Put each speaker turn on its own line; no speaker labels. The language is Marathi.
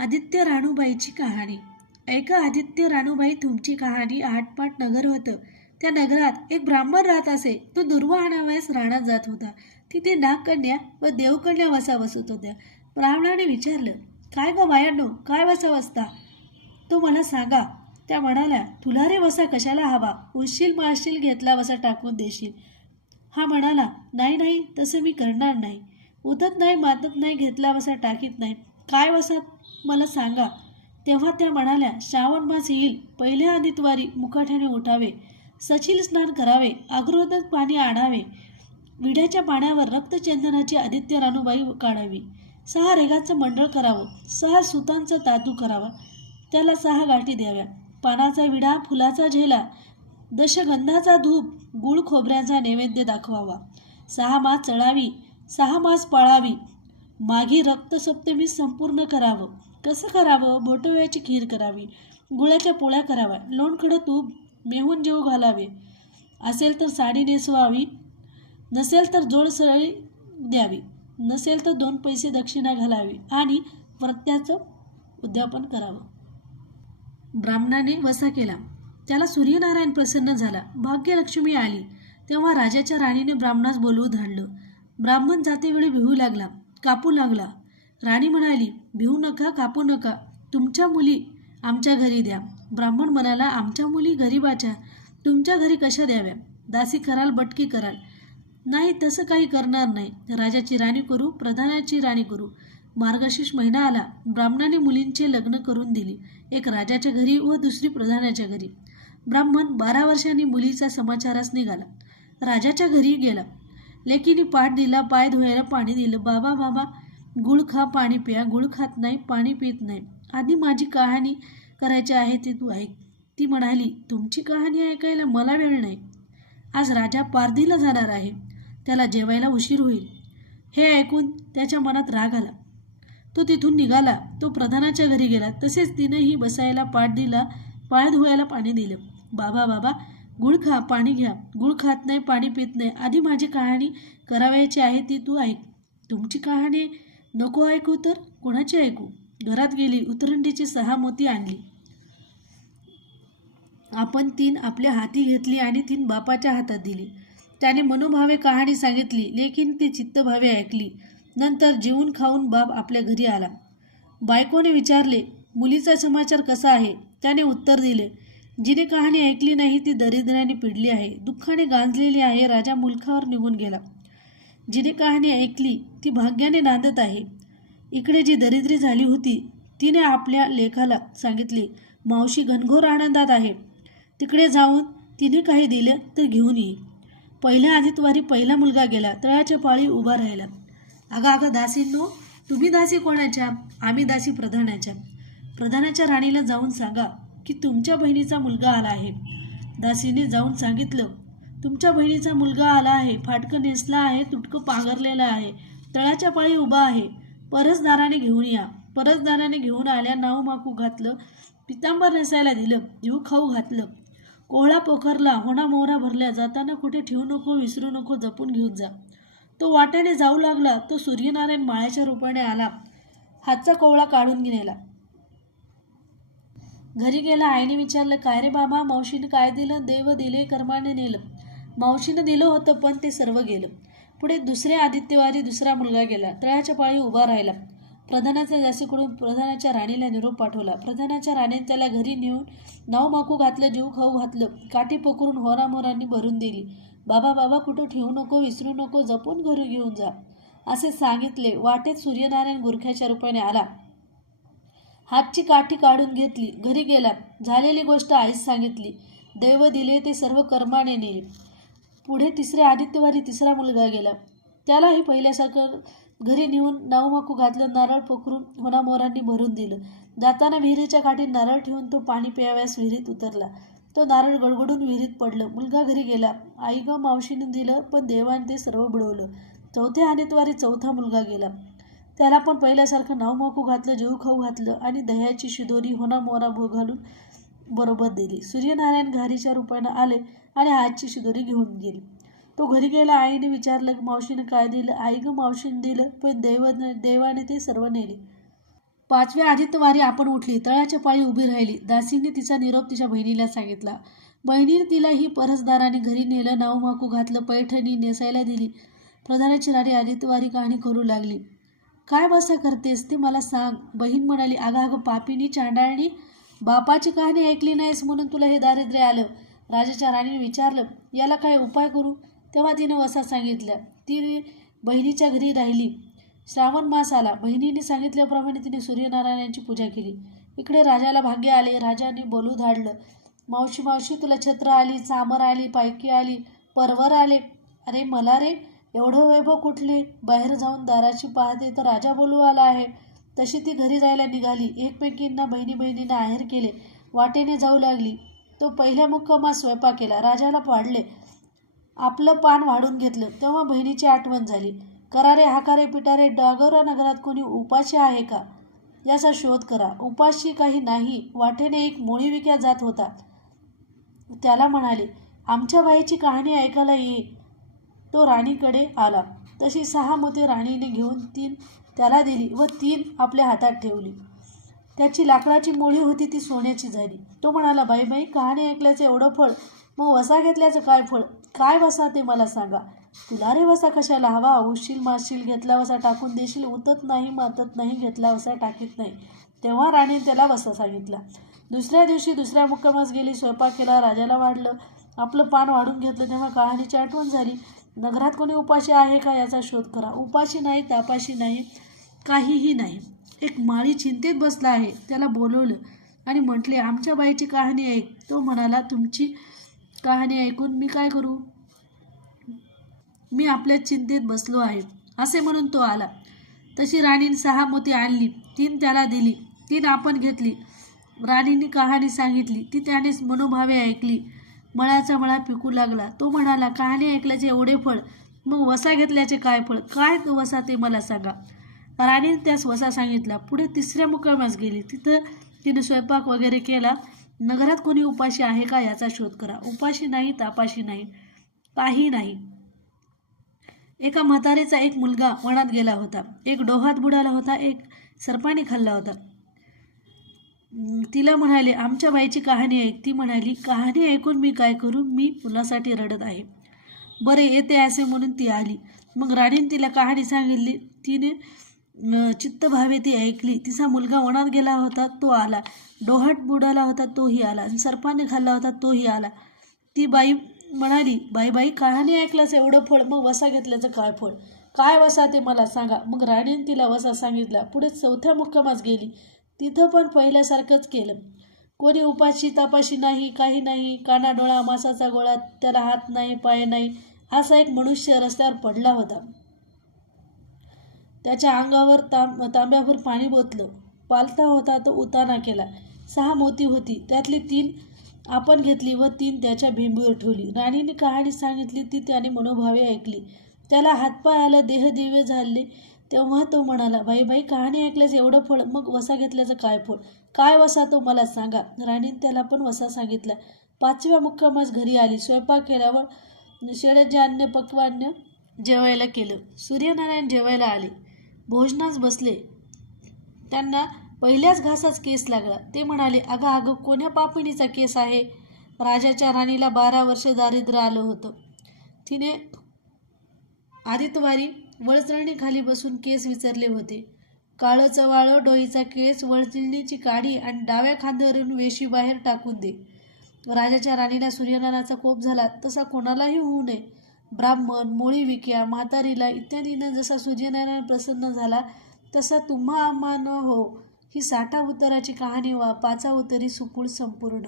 आदित्य राणूबाईची कहाणी. ऐका आदित्य राणूबाई तुमची कहाणी आठपाठ नगर होतं. त्या नगरात एक ब्राह्मण राहत असे. तो दुर्वा आणावयास राणात जात होता. तिथे नागकन्या व देवकन्या वसा बसत होत्या. ब्राह्मणाने विचारलं काय ग बायांनो काय वसा बसता? तो मला सांगा. त्या म्हणाल्या तुला रे वसा कशाला हवा? उशील माशील घेतला वसा टाकून देशील. हा म्हणाला नाही नाही तसं मी करणार नाही. उतत नाही मातत नाही घेतला वसा टाकीत नाही. काय वसात? मला सांगा. तेव्हा त्या म्हणाल्या श्रावण मास येईल. पहिल्या आदितवारी मुकाठ्याने उठावे. सचिल स्नान करावे. अग्रोदक पाणी आणावे. विड्याच्या पाण्यावर रक्तचंदनाची आदित्य रानूबाई काढावी. सहा रेगाचं मंडळ करावं. सहा सुतांचा तातू करावा. त्याला सहा गाठी द्याव्या. पानाचा विडा फुलाचा झेला दशगंधाचा धूप गुळ खोबऱ्याचा नैवेद्य दाखवावा. सहा मास चळावी सहा मास पाळावी. माघी रक्तसप्तमी संपूर्ण करावं. कसं करावं? बोटव्याची खीर करावी. गुळाच्या पोळ्या कराव्या. लोणखडं तूप मेहून जेऊ घालावे. असेल तर साडी नेसवावी. नसेल तर जोडसळी द्यावी. नसेल तर दोन पैसे दक्षिणा घालावी. आणि व्रत्याचं उद्यापन करावं. ब्राह्मणाने वसा केला. त्याला सूर्यनारायण प्रसन्न झाला. भाग्यलक्ष्मी आली. तेव्हा राजाच्या राणीने ब्राह्मणास बोलवून धाडलं. ब्राह्मण जातेवेळी भिवू लागला. कापू लागला. राणी म्हणाली भिवू नका कापू नका. तुमच्या मुली आमच्या घरी द्या. ब्राह्मण म्हणाला आमच्या मुली गरीबाच्या. तुमच्या घरी कशा द्याव्या? दासी कराल बटकी कराल. नाही तसं काही करणार नाही. राजाची राणी करू प्रधानाची राणी करू. मार्गशीर्ष महिना आला. ब्राह्मणाने मुलींचे लग्न करून दिली. एक राजाच्या घरी व दुसरी प्रधानाच्या घरी. ब्राह्मण बारा वर्षांनी मुलीचा समाचारास निघाला. राजाच्या घरी गेला. लेकीने पाठ दिला पाय धुवायला पाणी दिलं. बाबा बाबा गुळ खा पाणी प्या. गुळ खात नाही पाणी पित नाही. आधी माझी कहाणी करायची आहे ती तू ऐक. ती म्हणाली तुमची कहाणी ऐकायला मला वेळ नाही. आज राजा पारधीला जाणार आहे. त्याला जेवायला उशीर होईल. हे ऐकून त्याच्या मनात राग आला. तो तिथून निघाला. तो प्रधानाच्या घरी गेला. तसेच तिनेही बसायला पाठ दिला पाय धुवायला पाणी दिलं. बाबा बाबा गुळ खा पाणी घ्या. गुळ खात नाही पाणी पित नाही. आधी माझी कहाणी करावयाची आहे ती तू ऐक. तुमची कहाणी नको ऐकू तर कोणाची ऐकू? घरात गेली उतरंडीची सहा मोती आणली. आपण तीन आपल्या हाती घेतली आणि तीन बापाच्या हातात दिली. त्याने मनोभावे कहाणी सांगितली लेकिन ती चित्तभावे ऐकली. नंतर जेवून खाऊन बाप आपल्या घरी आला. बायकोने विचारले मुलीचा समाचार कसा आहे? त्याने उत्तर दिले जिने कहाणी ऐकली नाही ती दरिद्राने पिडली आहे दुःखाने गांजलेली आहे राजा मुलखावर निघून गेला. जिने कहाणी ऐकली ती भाग्याने नांदत आहे. इकडे जी दरिद्री झाली होती तिने आपल्या लेखाला सांगितले मावशी घनघोर आनंदात आहे. तिकडे जाऊन तिने काही दिले तर घेऊन ये. पहिल्या आदितवारी पहिला मुलगा गेला तळाच्या पाळी उभा राहिला. अगा अगं दासींनो तुम्ही दासी कोणाच्या? आम्ही दासी प्रधानाच्या. प्रधानाच्या राणीला जाऊन सांगा की तुमच्या बहिणीचा मुलगा आला आहे. दासीने जाऊन सांगितलं तुमच्या बहिणीचा मुलगा आला आहे फाटकं नेसला आहे तुटकं पांघरलेलं आहे तळाच्या पाळी उभा आहे. परसदाराने घेऊन या. परसदाराने घेऊन आल्या नाव माकू घातलं पितांबर नेसायला दिलं जीव खाऊ घातलं. कोहळा पोखरला होणा मोहरा भरल्या जाताना कुठे ठेवू नको विसरू नको जपून घेऊन जा. तो वाट्याने जाऊ लागला तो सूर्यनारायण माळ्याच्या रूपाने आला. हातचा कोवळा काढून गेला घरी गेला आईने विचारलं काय रे बाबा मावशीनं काय दिलं? देव दिले कर्माने नेलं. मावशीनं दिलं होतं पण ते सर्व गेलं. पुढे दुसऱ्या आदित्यवारी दुसरा मुलगा गेला. तळ्याच्या पाळी उभा राहिला. प्रधानाच्या जासीकडून प्रधानाच्या राणीला निरोप पाठवला. प्रधानाच्या राणीने त्याला घरी नेऊन नाव माकू घातलं जीव खाऊ घातलं काठी पकडून होरामोरांनी भरून दिली. बाबा बाबा कुठं ठेवू नको विसरू नको जपून घरी घेऊन जा. असे सांगितले. वाटेत सूर्यनारायण गुरख्याच्या रूपाने आला. हातची काठी काढून घेतली घरी गेला. झालेली गोष्ट आईस सांगितली. दैव दिले ते सर्व कर्माने नेले. पुढे तिसऱ्या आदित्यवारी तिसरा मुलगा गेला. त्यालाही पहिल्यासारखं घरी नेऊन नावमाकू घातलं नारळ पोखरून होणामोरांनी भरून दिलं. जाताना विहिरीच्या काठी नारळ ठेवून तो पाणी प्याव्यास विहिरीत उतरला. तो नारळ गडगडून विहिरीत पडलं. मुलगा घरी गेला. आई ग मावशीने दिलं पण देवाने ते सर्व बुडवलं. चौथ्या आदित्यवारी चौथा मुलगा गेला. त्याला पण पहिल्यासारखं नाव मोकू घातलं जेऊ खाऊ घातलं आणि दह्याची शिदोरी होना मोरा भो घालून बरोबर दिली. सूर्यनारायण घारीच्या रूपानं आले आणि हातची शिदोरी घेऊन गेली. तो घरी गेला आईने विचारलं की काय दिलं? आई ग मावशीने दिलं पण देव देवाने ते सर्व नेले. पाचव्या आदित्यवारी आपण उठली तळाच्या पायी उभी राहिली. दासीने तिचा निरोप तिच्या बहिणीला सांगितला. बहिणीने तिला ही परसदाराने घरी नेलं नावमाकू घातलं पैठणी नेसायला दिली. प्रधानाची राणी आदित्यवारी कहाणी करू लागली. काय बसा करतेस ते मला सांग. बहीण म्हणाली अगं अगं पापीनी चांडाळणी? बापाची कहाणी ऐकली नाहीस म्हणून तुला हे दारिद्र्य आलं. राजाच्या राणीने विचारलं याला काय उपाय करू? तेव्हा तिनं वसा सांगितलं ती बहिणीच्या घरी राहिली. श्रावण मास आला. बहिणीने सांगितल्याप्रमाणे तिने सूर्यनारायणाची पूजा केली. इकडे राजाला भाग्य आले. राजाने बोलू धाडलं. मावशी मावशी तुला छत्र आली चामर आली पायकी आली परवर आले. अरे मला रे एवढं वैभव कुठले? बाहेर जाऊन दाराची पाहते तर राजा बोलू आला आहे. तशी ती घरी जायला निघाली. एकमेकींना बहिणी बहिणींना आहेर केले. वाटेने जाऊ लागली. तो पहिल्या मुक्कामात स्वयंपाक केला. राजाला पाडले आपलं पान वाढून घेतलं. तेव्हा बहिणीची आठवण झाली. करारे हाकारे पिटारे डागोरा नगरात कोणी उपाशी आहे का? याचा शोध करा. उपाशी काही नाही. वाटेने एक मोळी विक्या जात होता. त्याला म्हणाले आमच्या बाईची कहाणी ऐकायला ये. तो राणीकडे आला. तशी सहा मते राणीने घेऊन तीन त्याला दिली व तीन आपल्या हातात ठेवली. त्याची लाकडाची मोळी होती ती सोन्याची झाली. तो म्हणाला बाई बाई कहाणी ऐकल्याचं एवढं फळ मग वसा घेतल्याचं काय फळ? काय वसा ते मला सांगा. तुला रे वसा कशाला हवा? उशील माशील घेतला वसा टाकून देशील? उतत नाही मातत नाही घेतला वसा टाकीत नाही. तेव्हा राणीने त्याला वसा सांगितला. दुसऱ्या दिवशी दुसऱ्या मुक्कामास गेली स्वयंपाक केला राजाला वाढलं. आपलं पान वाढून घेतलं तेव्हा कहाणीची आठवण झाली. नगरात कोणी उपाशी आहे का याचा शोध करा. उपाशी नाही तापाशी नाही काहीही नाही. एक माळी चिंतेत बसला आहे. त्याला बोलवलं आणि म्हटले आमच्या बाईची कहाणी ऐक. तो म्हणाला तुमची कहाणी ऐकून मी काय करू? मी आपल्या चिंतेत बसलो आहे. असे म्हणून तो आला. तशी राणीने सहा मोती आणली. तीन त्याला दिली. तीन आपण घेतली. राणीने कहाणी सांगितली. ती त्याने मनोभावे ऐकली. मळाचा मळा पिकू लागला. तो म्हणाला कहाणी ऐकल्याचे एवढे फळ मग वसा घेतल्याचे काय फळ? काय वसा ते मला सांगा. राणीने त्यास वसा सांगितला. पुढे तिसऱ्या मुक्कामास गेली. तिथं तिने स्वयंपाक वगैरे केला. नगरात कोणी उपाशी आहे का याचा शोध करा. उपाशी नाही तापाशी नाही काही नाही. एका म्हातारेचा एक मुलगा वनात गेला होता. एक डोहात बुडाला होता. एक सर्पाने खाल्ला होता. तिला म्हणाले आमच्या बाईची कहाणी ऐक. ती म्हणाली कहाणी ऐकून मी काय करू? मी मुलासाठी रडत आहे. बरे येते असे म्हणून ती आली. मग राणीने तिला कहाणी सांगितली. तिने चित्त चित्तभावे ती ऐकली. तिचा मुलगा वनात गेला होता तो आला. डोहाट बुडाला होता तोही आला. आणि सर्पाने खाल्ला होता तोही आला. ती बाई म्हणाली बाई बाई कहाणी ऐकलास एवढं फळ मग वसा घेतल्याचं काय फळ? काय वसा ते मला सांगा. मग राणीने तिला वसा सांगितला. पुढे चौथ्या मुक्कामास गेली. तिथं पण पहिल्यासारखंच केलं. कोणी उपाशी तपाशी नाही काही नाही काना डोळा मासाचा गोळा त्याला हात नाही पाय नाही असा एक मनुष्य रस्त्यावर पडला होता. त्याच्या अंगावर तांब तांब्यावर पाणी बोतलं. पालता होता तो उताना केला. सहा मोती होती. त्यातली तीन आपण घेतली व तीन त्याच्या भेंबीवर ठेवली. राणीने कहाणी सांगितली ती त्याने मनोभावे ऐकली. त्याला हातपाय आला देह दिव्य झाले तेव्हा तो म्हणाला बाई बाई कहाणी ऐकल्यास एवढं फळ मग वसा घेतल्याचं काय फळ? काय वसा तो मला सांगा. राणीने त्याला पण वसा सांगितला. पाचव्या मुक्कामास घरी आली. स्वयंपाक केल्यावर शेळ्याचे अन्न पक्वान्य जेवायला केलं सूर्यनारायण जेवायला आले. भोजनास बसले. त्यांना पहिल्याच घासाच केस लागला. ते म्हणाले अगं अगं कोण्या पापणीचा केस आहे? राजाच्या राणीला बारा वर्ष दारिद्र्य आलं होतं. तिने आदितवारी वळचळणीखाली बसून केस विचारले होते. काळं चवाळं डोईचा केस वळचिळणीची काडी आणि डाव्या खांद्यावरून वेशी बाहेर टाकून दे. राजाच्या राणीला सूर्यनारायणाचा कोप झाला तसा कोणालाही होऊ नये. ब्राह्मण मोळी विक्या म्हातारीला इत्यादीनं जसा सूर्यनारायण प्रसन्न झाला तसा तुम्हा आम्हा न हो. ही साठा उतराची कहाणी वा पाचा उतरी सुपूळ संपूर्ण.